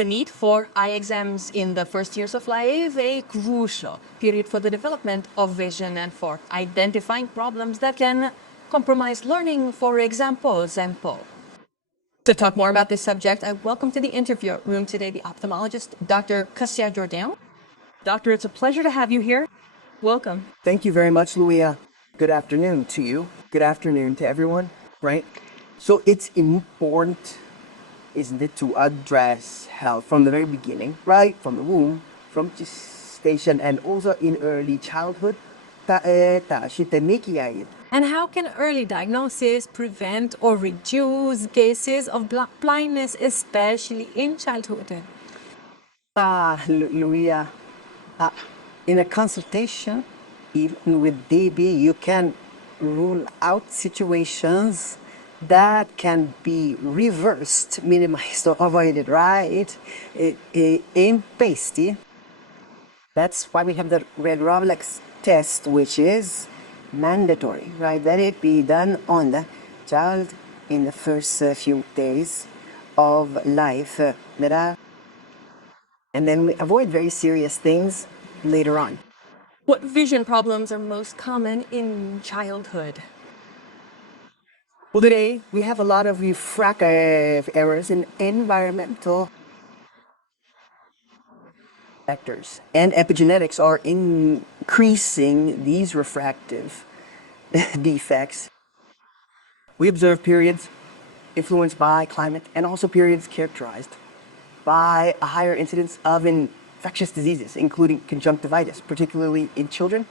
The need for eye exams in the first years of life, a crucial period for the development of vision and for identifying problems that can compromise learning, for example. To talk more about this subject, I welcome to the interview room today the ophthalmologist, Dr. Acácia Jordão. Doctor, it's a pleasure to have you here. Welcome. Thank you very much, Luísa. Good afternoon to you. Good afternoon to everyone, right? So it's important, isn't it, to address health from the very beginning, right? From the womb, from gestation, and also in early childhood. And how can early diagnosis prevent or reduce cases of blindness, especially in childhood? Luísa, in a consultation, even with DB, you can rule out situations that can be reversed, minimized, or avoided, right? In pasty. That's why we have the red reflex test, which is mandatory, right? That it be done on the child in the first few days of life. And then we avoid very serious things later on. What vision problems are most common in childhood? Well, today we have a lot of refractive errors in environmental factors, and epigenetics are increasing these refractive defects. We observe periods influenced by climate and also periods characterized by a higher incidence of infectious diseases, including conjunctivitis, particularly in children.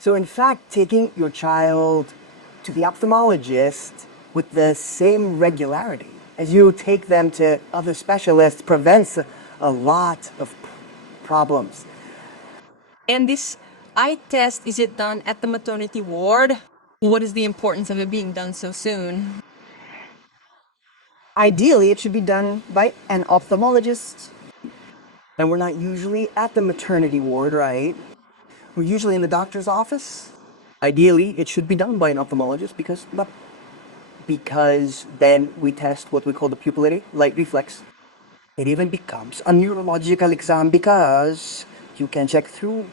So in fact, taking your child to the ophthalmologist with the same regularity as you take them to other specialists prevents a lot of problems. And this eye test, is it done at the maternity ward? What is the importance of it being done so soon? Ideally, it should be done by an ophthalmologist. And we're not usually at the maternity ward, right? We're usually in the doctor's office. Ideally, it should be done by an ophthalmologist because then we test what we call the pupillary light reflex. It even becomes a neurological exam because you can check through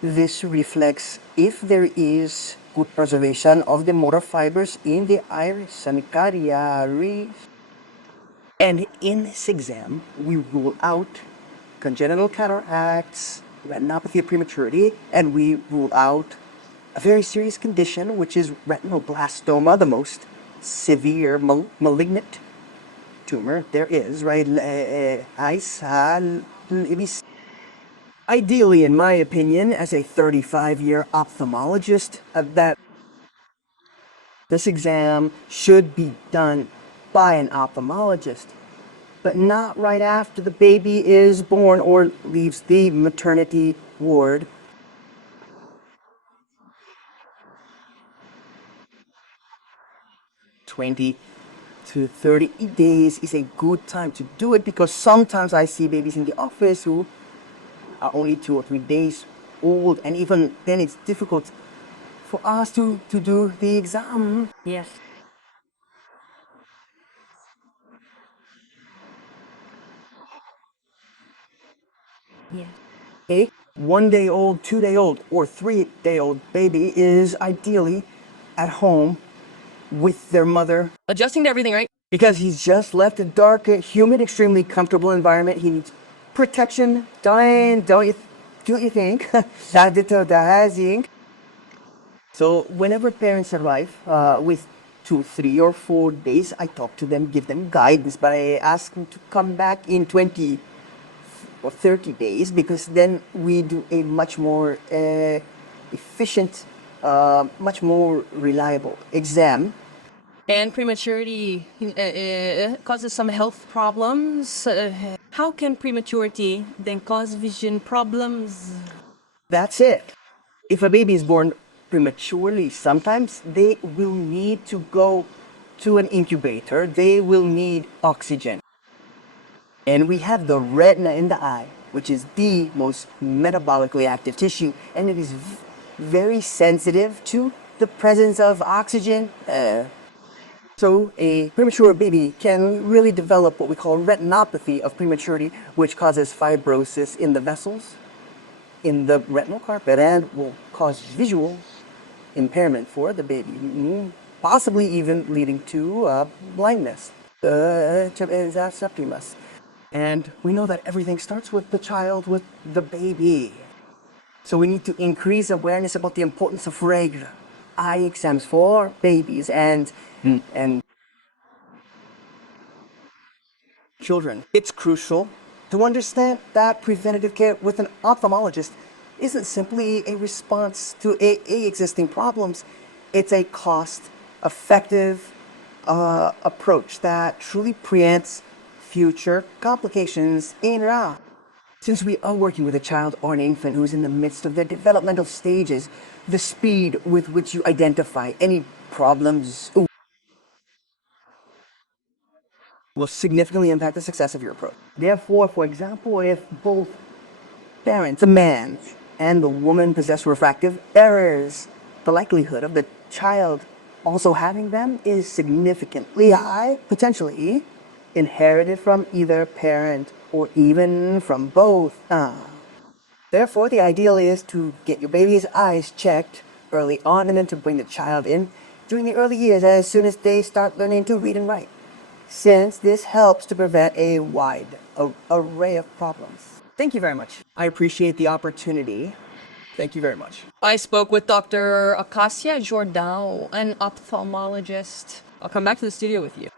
this reflex if there is good preservation of the motor fibers in the iris and ciliary. And in this exam, we rule out congenital cataracts, retinopathy of prematurity, and we rule out a very serious condition, which is retinoblastoma, the most severe malignant tumor there is, right? Ideally, in my opinion, as a 35-year ophthalmologist, that this exam should be done by an ophthalmologist, but not right after the baby is born or leaves the maternity ward. "20 to 30 days is a good time to do it because sometimes I see babies in the office who are only 2 or 3 days old, and even then it's difficult for us to do the exam." Yes. Yeah. A 1-day-old, 2-day-old, or 3-day-old baby is ideally at home with their mother. Adjusting to everything, right? Because he's just left a dark, humid, extremely comfortable environment. He needs protection. Don't you think? So whenever parents arrive with 2, 3, or 4 days, I talk to them, give them guidance, but I ask them to come back in 20 or 30 days because then we do a much more efficient, much more reliable exam. And prematurity causes some health problems. How can prematurity then cause vision problems? That's it. If a baby is born prematurely, sometimes they will need to go to an incubator. They will need oxygen. And we have the retina in the eye, which is the most metabolically active tissue, and it is very sensitive to the presence of oxygen. So a premature baby can really develop what we call retinopathy of prematurity, which causes fibrosis in the vessels, in the retinal carpet, and will cause visual impairment for the baby, possibly even leading to blindness. And we know that everything starts with the child, with the baby. So we need to increase awareness about the importance of regular eye exams for babies and children. It's crucial to understand that preventative care with an ophthalmologist isn't simply a response to existing problems. It's a cost-effective approach that truly preempts future complications in RA. Since we are working with a child or an infant who's in the midst of their developmental stages, the speed with which you identify any problems will significantly impact the success of your approach. Therefore, for example, if both parents, the man and the woman, possess refractive errors, the likelihood of the child also having them is significantly high, potentially inherited from either parent or even from both. Therefore, the ideal is to get your baby's eyes checked early on and then to bring the child in during the early years as soon as they start learning to read and write, since this helps to prevent a wide array of problems. Thank you very much. I appreciate the opportunity. Thank you very much. I spoke with Dr. Acácia Jordão, an ophthalmologist. I'll come back to the studio with you.